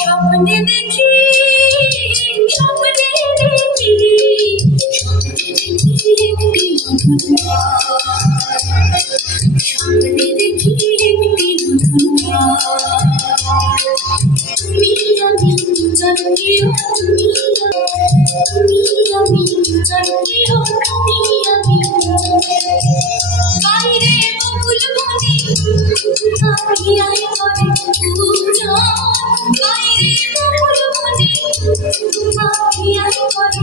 স্বপ্নে দেখি স্বপ্নে দেখি স্বপ্নে দেখি একটি নতুন স্বপ্নে দেখি একটি নতুন তুমি আমি দুজন প্রিয় তুমি আমি দুজন প্রিয় তুমি আমি বাইরে বকুল বনে আমি আই করে দুজন বাইরে বকুল বনে আমি আই করে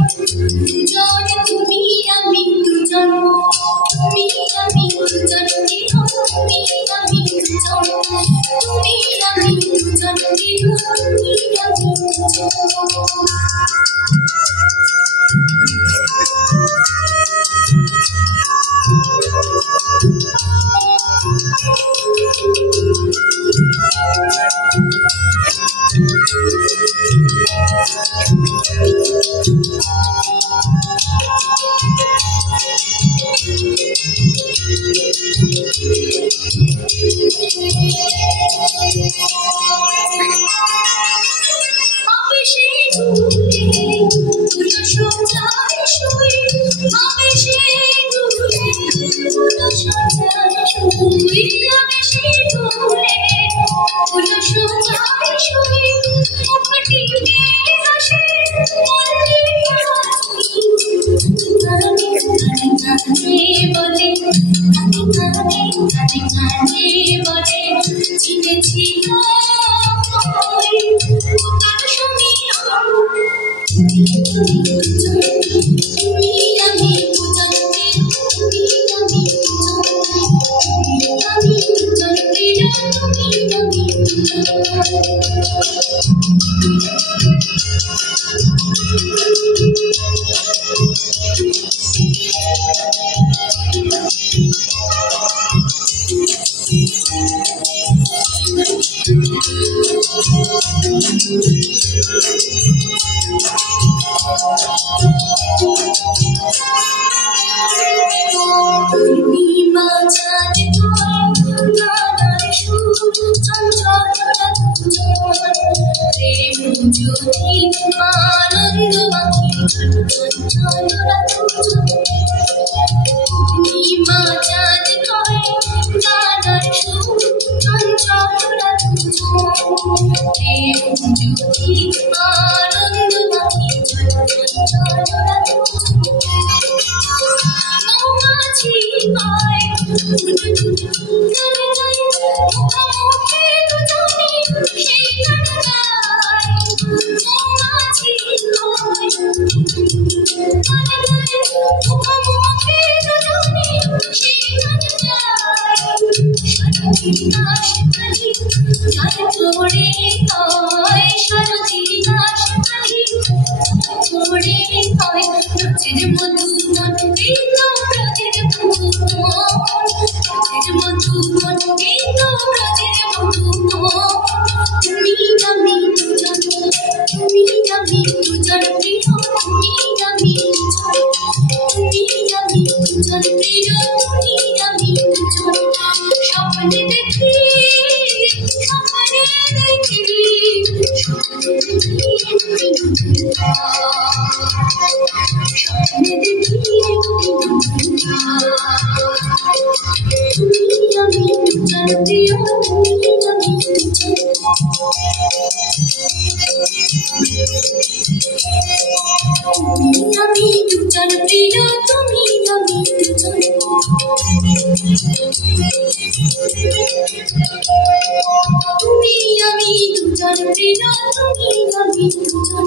দুজন তুমি আমি দুজন তুমি আমি দুজন প্রিয় তুমি আমি দুজন তুমি আমি দুজন প্রিয় তুমি আমি দুজন তুমি আমি দুজন প্রিয় তুমি আমি দুজন